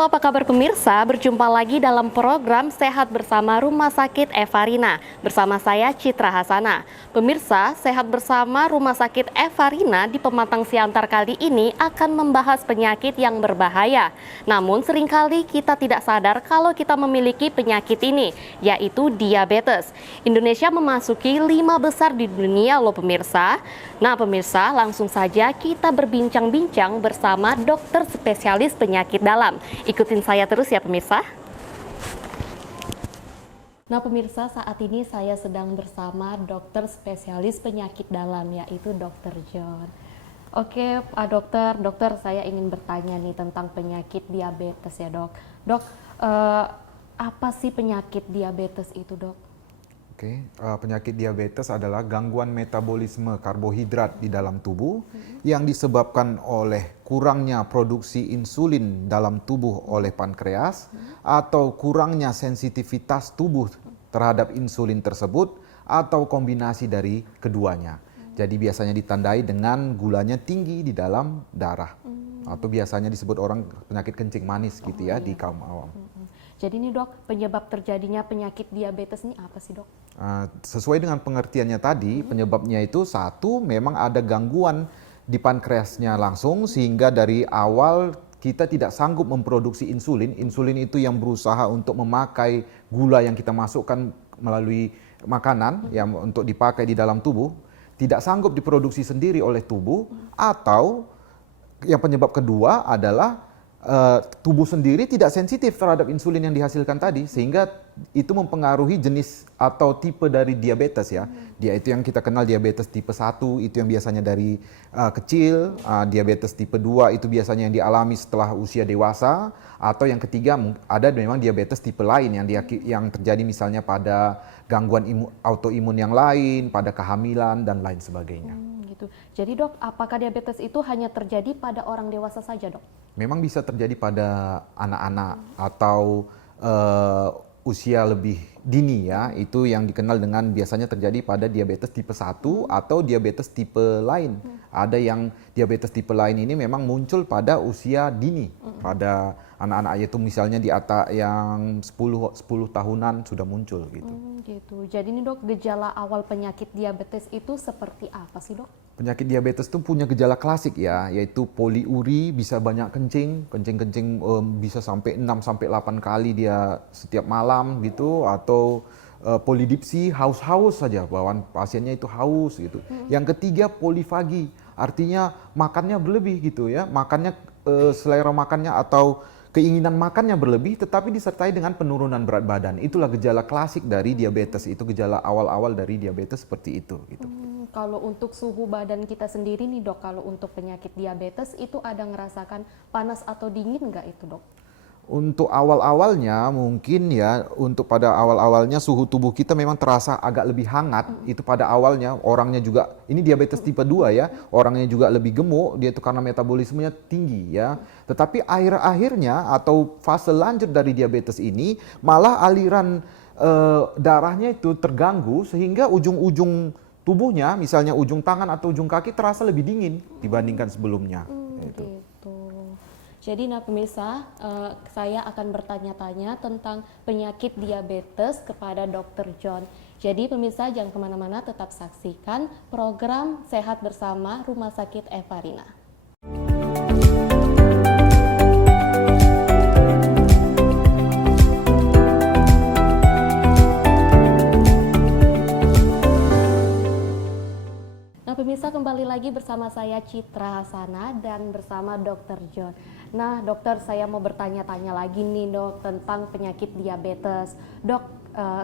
Halo, apa kabar pemirsa? Berjumpa lagi dalam program Sehat Bersama Rumah Sakit Evarina. Bersama saya Citra Hasana. Pemirsa, Sehat Bersama Rumah Sakit Evarina di Pematang Siantar kali ini akan membahas penyakit yang berbahaya. Namun seringkali kita tidak sadar kalau kita memiliki penyakit ini, yaitu diabetes. Indonesia memasuki 5 besar di dunia loh pemirsa. Nah pemirsa, langsung saja kita berbincang-bincang bersama dokter spesialis penyakit dalam. Ikutin saya terus ya pemirsa. Nah pemirsa, saat ini saya sedang bersama dokter spesialis penyakit dalam, yaitu Dr. John. Oke Pak dokter saya ingin bertanya nih tentang penyakit diabetes ya dok. Dok, apa sih penyakit diabetes itu dok? Penyakit diabetes adalah gangguan metabolisme karbohidrat di dalam tubuh yang disebabkan oleh kurangnya produksi insulin dalam tubuh oleh pankreas atau kurangnya sensitivitas tubuh terhadap insulin tersebut atau kombinasi dari keduanya. Jadi biasanya ditandai dengan gulanya tinggi di dalam darah atau biasanya disebut orang penyakit kencing manis gitu ya di kaum awam. Jadi nih dok, penyebab terjadinya penyakit diabetes ini apa sih dok? Sesuai dengan pengertiannya tadi, penyebabnya itu satu, memang ada gangguan di pankreasnya langsung sehingga dari awal kita tidak sanggup memproduksi insulin. Insulin itu yang berusaha untuk memakai gula yang kita masukkan melalui makanan yang untuk dipakai di dalam tubuh, tidak sanggup diproduksi sendiri oleh tubuh, atau yang penyebab kedua adalah tubuh sendiri tidak sensitif terhadap insulin yang dihasilkan tadi, sehingga itu mempengaruhi jenis atau tipe dari diabetes ya. Dia itu yang kita kenal diabetes tipe 1, itu yang biasanya dari kecil, diabetes tipe 2 itu biasanya yang dialami setelah usia dewasa, atau yang ketiga ada memang diabetes tipe lain yang terjadi misalnya pada gangguan autoimun yang lain, pada kehamilan dan lain sebagainya. Gitu. Jadi dok, apakah diabetes itu hanya terjadi pada orang dewasa saja dok? Memang bisa terjadi pada anak-anak atau usia lebih dini ya, itu yang dikenal dengan biasanya terjadi pada diabetes tipe 1 atau diabetes tipe lain. Ada yang diabetes tipe lain ini memang muncul pada usia dini, pada anak-anak yaitu misalnya di atas yang 10 tahunan sudah muncul gitu. Gitu. Jadi ini dok, gejala awal penyakit diabetes itu seperti apa sih dok? Penyakit diabetes itu punya gejala klasik ya, yaitu poliuri, bisa banyak kencing bisa sampai 6-8 kali dia setiap malam gitu, atau polidipsi, haus-haus saja, bawaan pasiennya itu haus gitu. Yang ketiga polifagi, artinya makannya berlebih gitu ya, makannya selera makannya atau keinginan makannya berlebih tetapi disertai dengan penurunan berat badan. Itulah gejala klasik dari diabetes, itu gejala awal-awal dari diabetes seperti itu gitu. Kalau untuk suhu badan kita sendiri nih dok, kalau untuk penyakit diabetes itu ada ngerasakan panas atau dingin nggak itu dok? Untuk awal-awalnya mungkin ya, untuk pada awal-awalnya suhu tubuh kita memang terasa agak lebih hangat. Itu pada awalnya, orangnya juga, ini diabetes tipe 2 ya, orangnya juga lebih gemuk, dia itu karena metabolismenya tinggi ya. Tetapi akhir-akhirnya atau fase lanjut dari diabetes ini, malah aliran darahnya itu terganggu sehingga ujung-ujung tubuhnya, misalnya ujung tangan atau ujung kaki terasa lebih dingin dibandingkan sebelumnya. Gitu. Jadi nah pemirsa, saya akan bertanya-tanya tentang penyakit diabetes kepada Dr. John. Jadi pemirsa jangan kemana-mana, tetap saksikan program Sehat Bersama Rumah Sakit Evarina. Nah pemirsa, kembali lagi bersama saya Citra Hasana dan bersama Dr. John. Nah dokter, saya mau bertanya-tanya lagi nih dok tentang penyakit diabetes. Dok,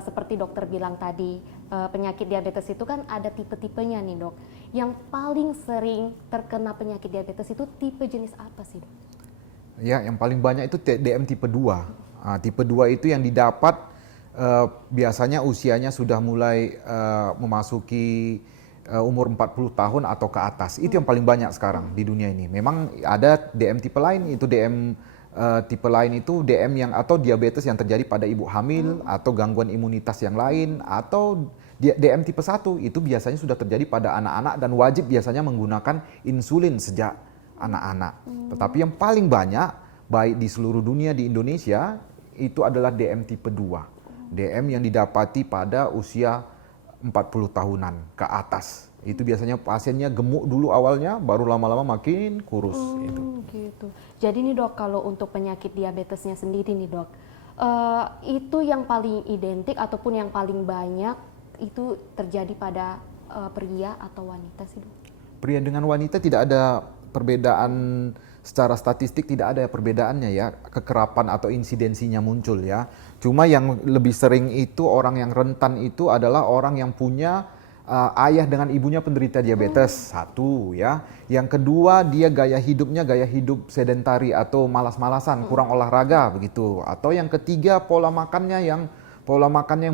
seperti dokter bilang tadi, penyakit diabetes itu kan ada tipe-tipenya nih dok. Yang paling sering terkena penyakit diabetes itu tipe jenis apa sih dok? Ya, yang paling banyak itu DM tipe 2. Tipe 2 itu yang didapat biasanya usianya sudah mulai memasuki umur 40 tahun atau ke atas. Itu yang paling banyak sekarang di dunia ini. Memang ada DM tipe lain, itu DM tipe lain itu DM yang atau diabetes yang terjadi pada ibu hamil atau gangguan imunitas yang lain, atau DM tipe 1 itu biasanya sudah terjadi pada anak-anak dan wajib biasanya menggunakan insulin sejak anak-anak. Tetapi yang paling banyak baik di seluruh dunia, di Indonesia, itu adalah DM tipe 2. DM yang didapati pada usia 40 tahunan ke atas. Itu biasanya pasiennya gemuk dulu awalnya, baru lama-lama makin kurus. Gitu. Jadi nih dok, kalau untuk penyakit diabetesnya sendiri nih dok, itu yang paling identik ataupun yang paling banyak itu terjadi pada pria atau wanita sih dok? Pria dengan wanita tidak ada perbedaan secara statistik, tidak ada perbedaannya ya, kekerapan atau insidensinya muncul ya. Cuma yang lebih sering itu orang yang rentan itu adalah orang yang punya ayah dengan ibunya penderita diabetes, satu ya. Yang kedua dia gaya hidupnya gaya hidup sedentari atau malas-malasan, kurang olahraga begitu. Atau yang ketiga pola makannya yang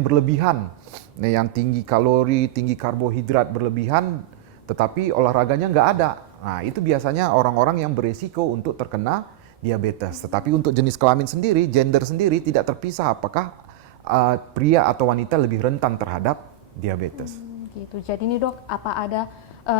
berlebihan, nah, yang tinggi kalori, tinggi karbohidrat berlebihan, tetapi olahraganya nggak ada. Nah itu biasanya orang-orang yang beresiko untuk terkena diabetes. Tetapi untuk jenis kelamin sendiri, gender sendiri tidak terpisah apakah pria atau wanita lebih rentan terhadap diabetes. Gitu. Jadi nih dok, apa ada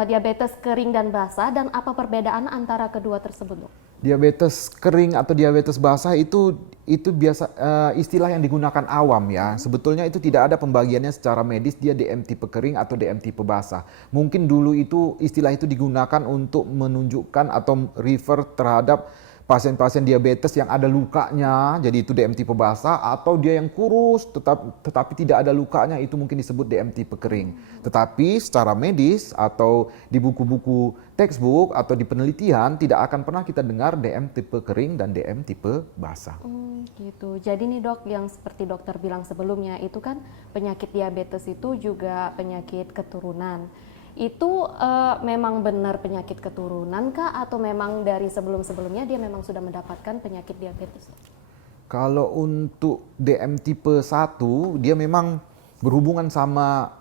diabetes kering dan basah dan apa perbedaan antara kedua tersebut dok? Diabetes kering atau diabetes basah itu biasa istilah yang digunakan awam ya. Sebetulnya itu tidak ada pembagiannya secara medis dia DM tipe kering atau DM tipe basah. Mungkin dulu itu istilah itu digunakan untuk menunjukkan atau refer terhadap pasien-pasien diabetes yang ada lukanya, jadi itu DM tipe basah, atau dia yang kurus tetapi tidak ada lukanya, itu mungkin disebut DM tipe kering. Tetapi secara medis atau di buku-buku textbook atau di penelitian tidak akan pernah kita dengar DM tipe kering dan DM tipe basah. Gitu. Jadi nih dok, yang seperti dokter bilang sebelumnya itu kan penyakit diabetes itu juga penyakit keturunan. Itu memang benar penyakit keturunan kah atau memang dari sebelum-sebelumnya dia memang sudah mendapatkan penyakit diabetes? Kalau untuk DM tipe 1 dia memang berhubungan sama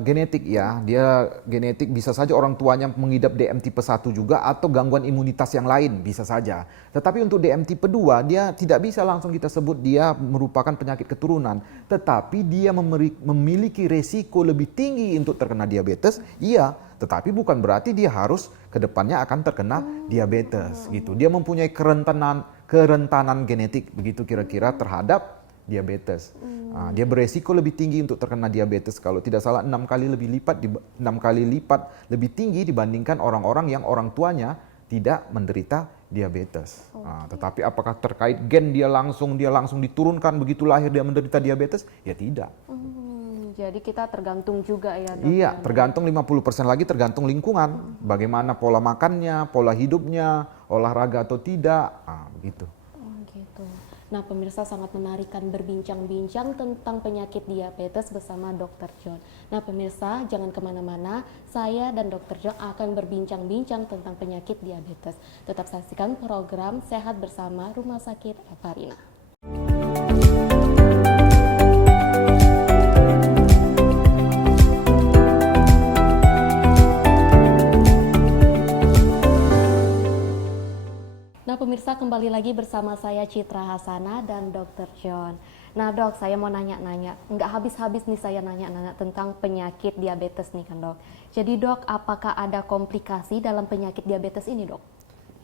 genetik ya. Dia genetik, bisa saja orang tuanya mengidap DM tipe 1 juga atau gangguan imunitas yang lain bisa saja. Tetapi untuk DM tipe 2 dia tidak bisa langsung kita sebut dia merupakan penyakit keturunan. Tetapi dia memiliki resiko lebih tinggi untuk terkena diabetes, iya. Tetapi bukan berarti dia harus ke depannya akan terkena diabetes gitu. Dia mempunyai kerentanan genetik begitu kira-kira terhadap diabetes. Dia beresiko lebih tinggi untuk terkena diabetes, kalau tidak salah 6 kali lipat lebih tinggi dibandingkan orang-orang yang orang tuanya tidak menderita diabetes. Tetapi apakah terkait gen dia langsung diturunkan begitu lahir dia menderita diabetes? Ya tidak. Jadi kita tergantung juga ya dok? Iya, tergantung 50% lagi tergantung lingkungan. Bagaimana pola makannya, pola hidupnya, olahraga atau tidak, begitu. Gitu. Nah pemirsa, sangat menarikan berbincang-bincang tentang penyakit diabetes bersama Dr. John. Nah pemirsa, jangan kemana-mana, saya dan Dr. John akan berbincang-bincang tentang penyakit diabetes. Tetap saksikan program Sehat Bersama Rumah Sakit Evarina. Nah pemirsa, kembali lagi bersama saya Citra Hasana dan Dr. John. Nah dok, saya mau nanya-nanya, nggak habis-habis nih saya nanya-nanya tentang penyakit diabetes nih kan dok. Jadi dok, apakah ada komplikasi dalam penyakit diabetes ini dok?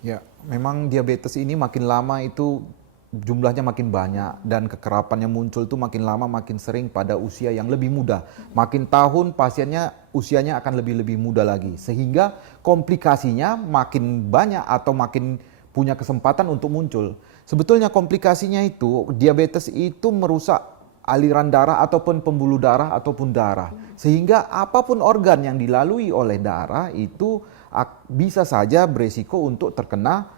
Ya, memang diabetes ini makin lama itu jumlahnya makin banyak dan kekerapan yang muncul itu makin lama makin sering pada usia yang lebih muda. Makin tahun pasiennya usianya akan lebih muda lagi, sehingga komplikasinya makin banyak atau makin punya kesempatan untuk muncul. Sebetulnya komplikasinya itu, diabetes itu merusak aliran darah ataupun pembuluh darah ataupun darah. Sehingga apapun organ yang dilalui oleh darah itu bisa saja beresiko untuk terkena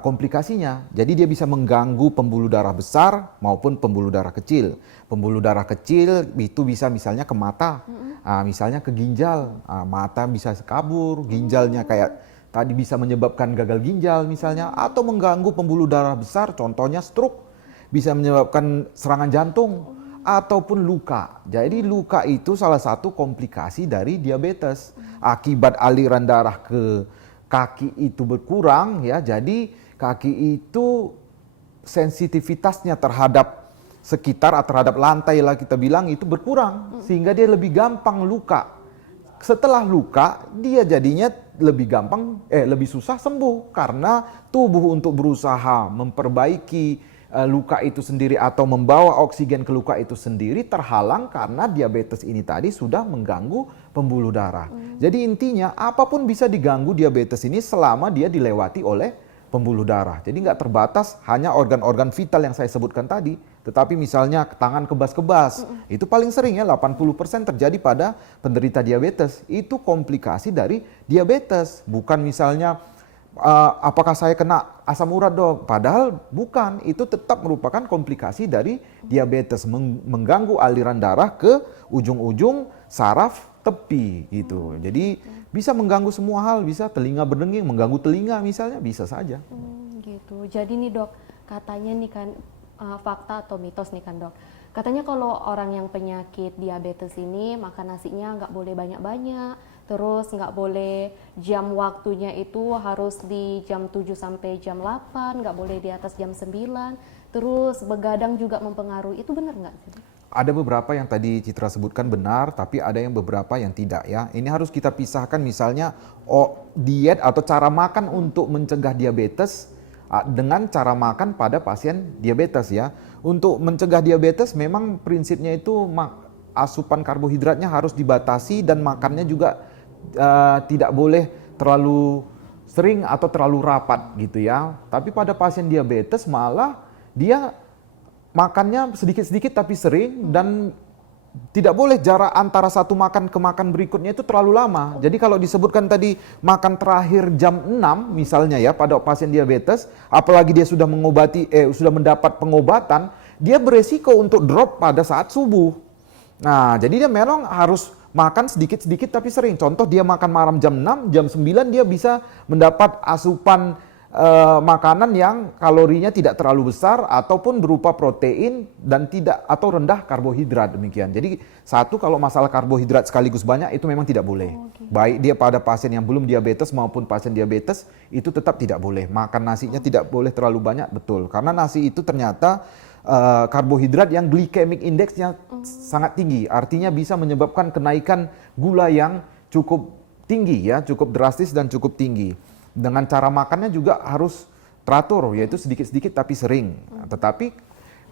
komplikasinya. Jadi dia bisa mengganggu pembuluh darah besar maupun pembuluh darah kecil. Pembuluh darah kecil itu bisa misalnya ke mata, misalnya ke ginjal. Mata bisa kabur, ginjalnya kayak tadi bisa menyebabkan gagal ginjal misalnya, atau mengganggu pembuluh darah besar, contohnya stroke, bisa menyebabkan serangan jantung, ataupun luka. Jadi luka itu salah satu komplikasi dari diabetes. Akibat aliran darah ke kaki itu berkurang, ya, jadi kaki itu sensitivitasnya terhadap sekitar atau terhadap lantai lah kita bilang itu berkurang, sehingga dia lebih gampang luka. Setelah luka, dia jadinya lebih gampang, lebih susah sembuh karena tubuh untuk berusaha memperbaiki luka itu sendiri atau membawa oksigen ke luka itu sendiri terhalang karena diabetes ini tadi sudah mengganggu pembuluh darah. Jadi intinya apapun bisa diganggu diabetes ini selama dia dilewati oleh pembuluh darah. Jadi nggak terbatas hanya organ-organ vital yang saya sebutkan tadi, tetapi misalnya tangan kebas-kebas, itu paling sering ya 80% terjadi pada penderita diabetes. Itu komplikasi dari diabetes, bukan misalnya apakah saya kena asam urat dok? Padahal bukan, itu tetap merupakan komplikasi dari diabetes, mengganggu aliran darah ke ujung-ujung saraf tepi gitu. Jadi bisa mengganggu semua hal, bisa telinga berdenging, mengganggu telinga misalnya, bisa saja. Gitu. Jadi nih dok, katanya nih kan fakta atau mitos nih kan dok. Katanya kalau orang yang penyakit diabetes ini makan nasinya nggak boleh banyak-banyak. Terus nggak boleh jam waktunya itu harus di jam 7 sampai jam 8, nggak boleh di atas jam 9. Terus begadang juga mempengaruhi, itu benar nggak sih? Ada beberapa yang tadi Citra sebutkan benar, tapi ada yang beberapa yang tidak ya. Ini harus kita pisahkan misalnya diet atau cara makan untuk mencegah diabetes dengan cara makan pada pasien diabetes ya. Untuk mencegah diabetes memang prinsipnya itu asupan karbohidratnya harus dibatasi dan makannya juga tidak boleh terlalu sering atau terlalu rapat gitu ya. Tapi pada pasien diabetes malah dia makannya sedikit-sedikit tapi sering dan tidak boleh jarak antara satu makan ke makan berikutnya itu terlalu lama. Jadi kalau disebutkan tadi makan terakhir jam 6 misalnya ya pada pasien diabetes, apalagi dia sudah sudah mendapat pengobatan, dia beresiko untuk drop pada saat subuh. Nah, jadi dia memang harus makan sedikit-sedikit tapi sering. Contoh dia makan malam jam 6, jam 9 dia bisa mendapat asupan makanan yang kalorinya tidak terlalu besar ataupun berupa protein dan tidak atau rendah karbohidrat demikian. Jadi satu kalau masalah karbohidrat sekaligus banyak itu memang tidak boleh. Baik dia pada pasien yang belum diabetes maupun pasien diabetes itu tetap tidak boleh. Makan nasinya tidak boleh terlalu banyak, betul. Karena nasi itu ternyata karbohidrat yang glycemic indexnya sangat tinggi. Artinya bisa menyebabkan kenaikan gula yang cukup tinggi ya, cukup drastis dan cukup tinggi. Dengan cara makannya juga harus teratur, yaitu sedikit-sedikit tapi sering. Tetapi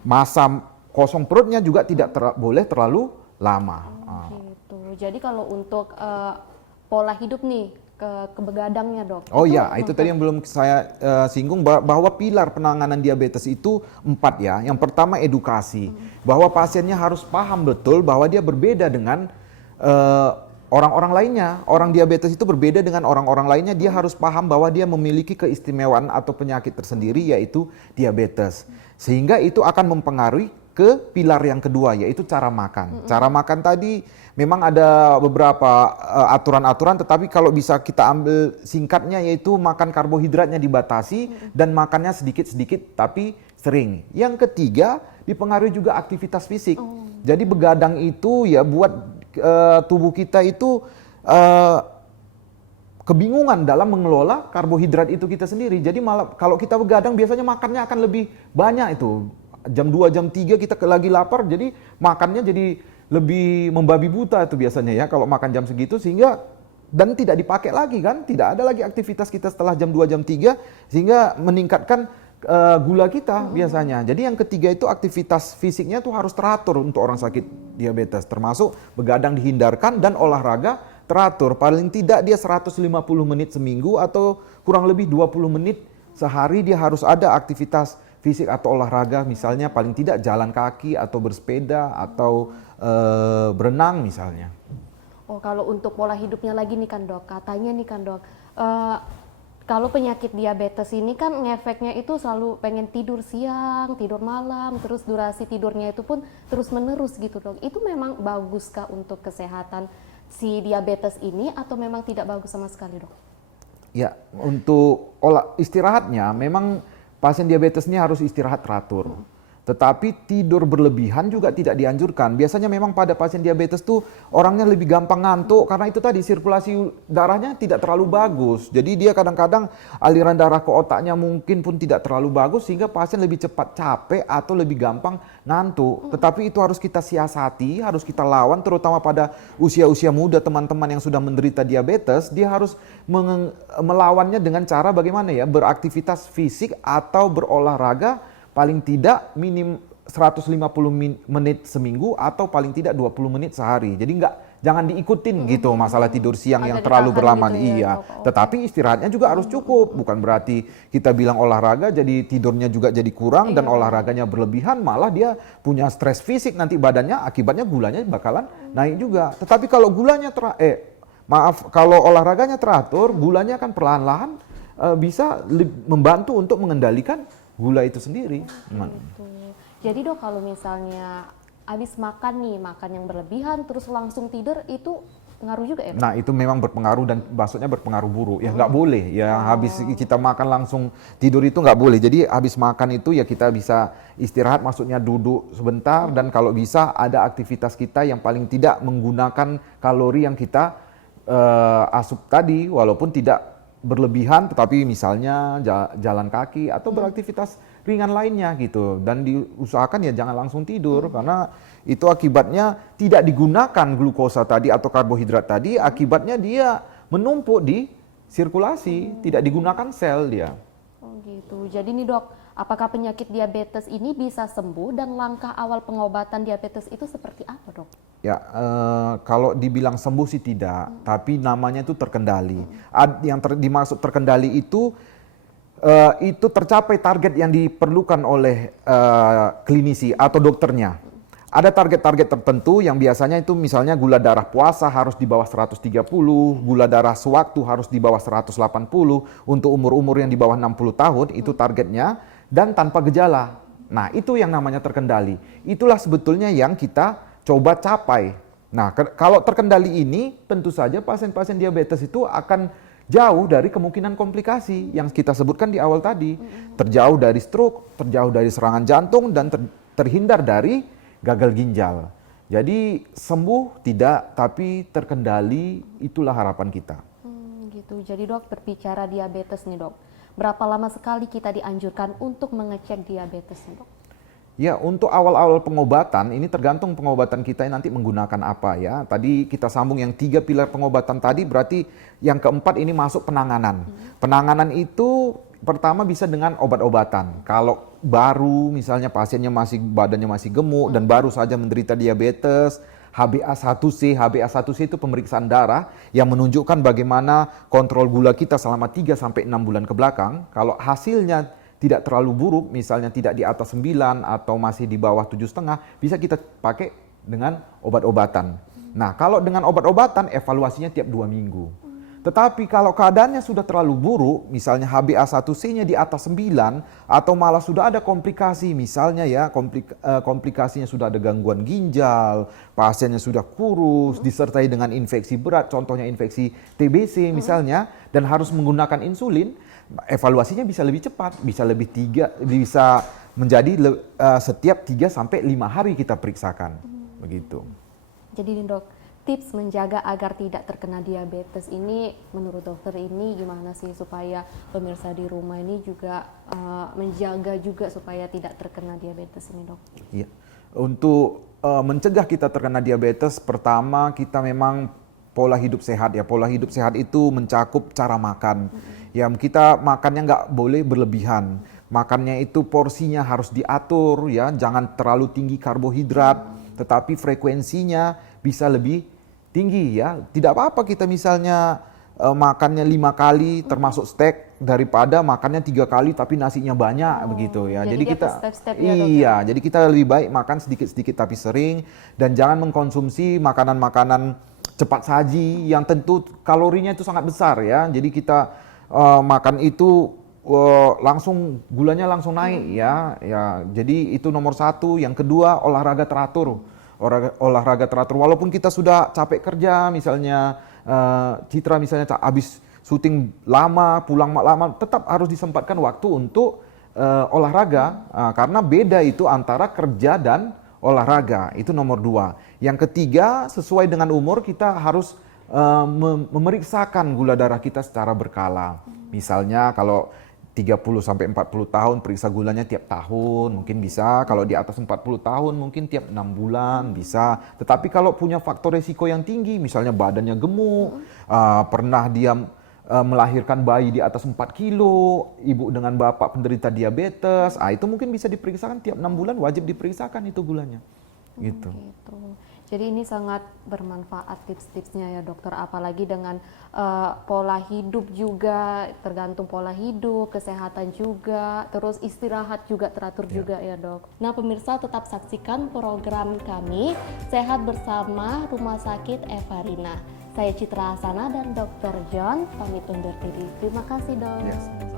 masa kosong perutnya juga tidak boleh terlalu lama. Gitu. Jadi kalau untuk pola hidup nih, kebegadangnya dok. Oh iya, itu tadi yang belum saya singgung bahwa pilar penanganan diabetes itu 4 ya. Yang pertama edukasi, bahwa pasiennya harus paham betul bahwa dia berbeda dengan orang-orang lainnya. Orang diabetes itu berbeda dengan orang-orang lainnya. Dia harus paham bahwa dia memiliki keistimewaan atau penyakit tersendiri yaitu diabetes. Sehingga itu akan mempengaruhi ke pilar yang kedua yaitu cara makan. Cara makan tadi memang ada beberapa aturan-aturan, tetapi kalau bisa kita ambil singkatnya yaitu makan karbohidratnya dibatasi dan makannya sedikit-sedikit tapi sering. Yang ketiga dipengaruhi juga aktivitas fisik. Jadi begadang itu ya buat tubuh kita itu kebingungan dalam mengelola karbohidrat itu kita sendiri. Jadi malah kalau kita begadang biasanya makannya akan lebih banyak itu. Jam 2, jam 3 kita lagi lapar, jadi makannya jadi lebih membabi buta itu biasanya ya kalau makan jam segitu, sehingga dan tidak dipakai lagi kan, tidak ada lagi aktivitas kita setelah jam 2, jam 3 sehingga meningkatkan gula kita biasanya. Jadi yang ketiga itu aktivitas fisiknya tuh harus teratur untuk orang sakit diabetes, termasuk begadang dihindarkan dan olahraga teratur. Paling tidak dia 150 menit seminggu atau kurang lebih 20 menit sehari dia harus ada aktivitas fisik atau olahraga, misalnya paling tidak jalan kaki atau bersepeda atau berenang misalnya. Oh, kalau untuk pola hidupnya lagi nih kan dok, katanya nih kan dok, kalau penyakit diabetes ini kan ngefeknya itu selalu pengen tidur siang, tidur malam, terus durasi tidurnya itu pun terus menerus gitu dok. Itu memang baguskah untuk kesehatan si diabetes ini atau memang tidak bagus sama sekali dok? Ya, untuk istirahatnya memang pasien diabetes ini harus istirahat teratur. Tetapi tidur berlebihan juga tidak dianjurkan. Biasanya memang pada pasien diabetes tuh orangnya lebih gampang ngantuk karena itu tadi sirkulasi darahnya tidak terlalu bagus. Jadi dia kadang-kadang aliran darah ke otaknya mungkin pun tidak terlalu bagus sehingga pasien lebih cepat capek atau lebih gampang ngantuk. Tetapi itu harus kita siasati, harus kita lawan terutama pada usia-usia muda teman-teman yang sudah menderita diabetes, dia harus melawannya dengan cara bagaimana ya? Beraktivitas fisik atau berolahraga paling tidak minim 150 menit seminggu atau paling tidak 20 menit sehari. Jadi jangan diikutin gitu masalah tidur siang yang terlalu berlama. Gitu ya, iya. Dok. Tetapi istirahatnya juga harus cukup. Bukan berarti kita bilang olahraga jadi tidurnya juga jadi kurang dan olahraganya berlebihan malah dia punya stres fisik nanti badannya akibatnya gulanya bakalan naik juga. Tetapi kalau gulanya kalau olahraganya teratur, gulanya akan perlahan-lahan bisa membantu untuk mengendalikan gula itu sendiri. Gitu. Jadi dok, kalau misalnya habis makan nih, makan yang berlebihan terus langsung tidur itu ngaruh juga ya dok? Nah itu memang berpengaruh dan maksudnya berpengaruh buruk. Ya nggak boleh ya habis kita makan langsung tidur itu nggak boleh. Jadi habis makan itu ya kita bisa istirahat, maksudnya duduk sebentar dan kalau bisa ada aktivitas kita yang paling tidak menggunakan kalori yang kita asup tadi walaupun tidak berlebihan, tetapi misalnya jalan kaki atau beraktivitas ringan lainnya gitu, dan diusahakan ya jangan langsung tidur karena itu akibatnya tidak digunakan glukosa tadi atau karbohidrat tadi, akibatnya dia menumpuk di sirkulasi, tidak digunakan sel dia. Oh gitu. Jadi nih dok, apakah penyakit diabetes ini bisa sembuh dan langkah awal pengobatan diabetes itu seperti apa dok? Ya, kalau dibilang sembuh sih tidak, tapi namanya itu terkendali. Yang dimaksud terkendali itu tercapai target yang diperlukan oleh klinisi atau dokternya. Ada target-target tertentu yang biasanya itu misalnya gula darah puasa harus di bawah 130, gula darah sewaktu harus di bawah 180, untuk umur-umur yang di bawah 60 tahun itu targetnya, dan tanpa gejala. Nah itu yang namanya terkendali. Itulah sebetulnya yang kita coba capai. Nah, kalau terkendali ini tentu saja pasien-pasien diabetes itu akan jauh dari kemungkinan komplikasi yang kita sebutkan di awal tadi. Terjauh dari stroke, terjauh dari serangan jantung, dan terhindar dari gagal ginjal. Jadi sembuh tidak, tapi terkendali, itulah harapan kita. Gitu. Jadi dok, berbicara diabetes nih dok, berapa lama sekali kita dianjurkan untuk mengecek diabetes nih dok? Ya, untuk awal-awal pengobatan, ini tergantung pengobatan kita nanti menggunakan apa ya. Tadi kita sambung yang 3 pilar pengobatan tadi, berarti yang keempat ini masuk penanganan. Penanganan itu pertama bisa dengan obat-obatan. Kalau baru misalnya pasiennya badannya masih gemuk dan baru saja menderita diabetes, HbA1c. HbA1c itu pemeriksaan darah yang menunjukkan bagaimana kontrol gula kita selama 3-6 bulan ke belakang. Kalau hasilnya tidak terlalu buruk, misalnya tidak di atas 9 atau masih di bawah 7,5, bisa kita pakai dengan obat-obatan. Nah, kalau dengan obat-obatan evaluasinya tiap 2 minggu. Tetapi kalau keadaannya sudah terlalu buruk, misalnya HbA1c-nya di atas 9 atau malah sudah ada komplikasi, misalnya ya komplikasinya sudah ada gangguan ginjal, pasiennya sudah kurus, disertai dengan infeksi berat, contohnya infeksi TBC misalnya, dan harus menggunakan insulin, evaluasinya bisa lebih cepat, bisa menjadi setiap 3-5 hari kita periksakan. Begitu. Jadi nih dok, tips menjaga agar tidak terkena diabetes ini menurut dokter ini gimana sih supaya pemirsa di rumah ini juga menjaga juga supaya tidak terkena diabetes ini dok? Iya. Untuk mencegah kita terkena diabetes, pertama kita memang pola hidup sehat ya. Pola hidup sehat itu mencakup cara makan. Ya, kita makannya nggak boleh berlebihan. Makannya itu porsinya harus diatur ya, jangan terlalu tinggi karbohidrat, tetapi frekuensinya bisa lebih tinggi ya. Tidak apa-apa kita misalnya makannya 5 kali termasuk steak daripada makannya 3 kali tapi nasinya banyak begitu ya. Jadi kita jadi kita lebih baik makan sedikit-sedikit tapi sering, dan jangan mengkonsumsi makanan-makanan cepat saji yang tentu kalorinya itu sangat besar ya. Jadi kita makan itu langsung gulanya langsung naik ya. Jadi itu nomor 1. Yang kedua, olahraga teratur. Olahraga teratur walaupun kita sudah capek kerja, misalnya Citra misalnya habis syuting lama, pulang lama, tetap harus disempatkan waktu untuk olahraga, karena beda itu antara kerja dan olahraga, itu nomor 2. Yang ketiga, sesuai dengan umur kita harus memeriksakan gula darah kita secara berkala. Misalnya kalau 30 sampai 40 tahun periksa gulanya tiap tahun mungkin bisa, kalau di atas 40 tahun mungkin tiap 6 bulan bisa. Tetapi kalau punya faktor resiko yang tinggi, misalnya badannya gemuk, pernah dia melahirkan bayi di atas 4 kilo, ibu dengan bapak penderita diabetes, itu mungkin bisa diperiksakan tiap 6 bulan, wajib diperiksakan itu gulanya. Gitu. Gitu. Jadi ini sangat bermanfaat tips-tipsnya ya dokter, apalagi dengan pola hidup juga, tergantung pola hidup, kesehatan juga, terus istirahat juga teratur juga ya dok. Nah pemirsa tetap saksikan program kami Sehat Bersama Rumah Sakit Evarina. Saya Citra Hasana dan Dr. John pamit undur diri. Terima kasih dok. Yes.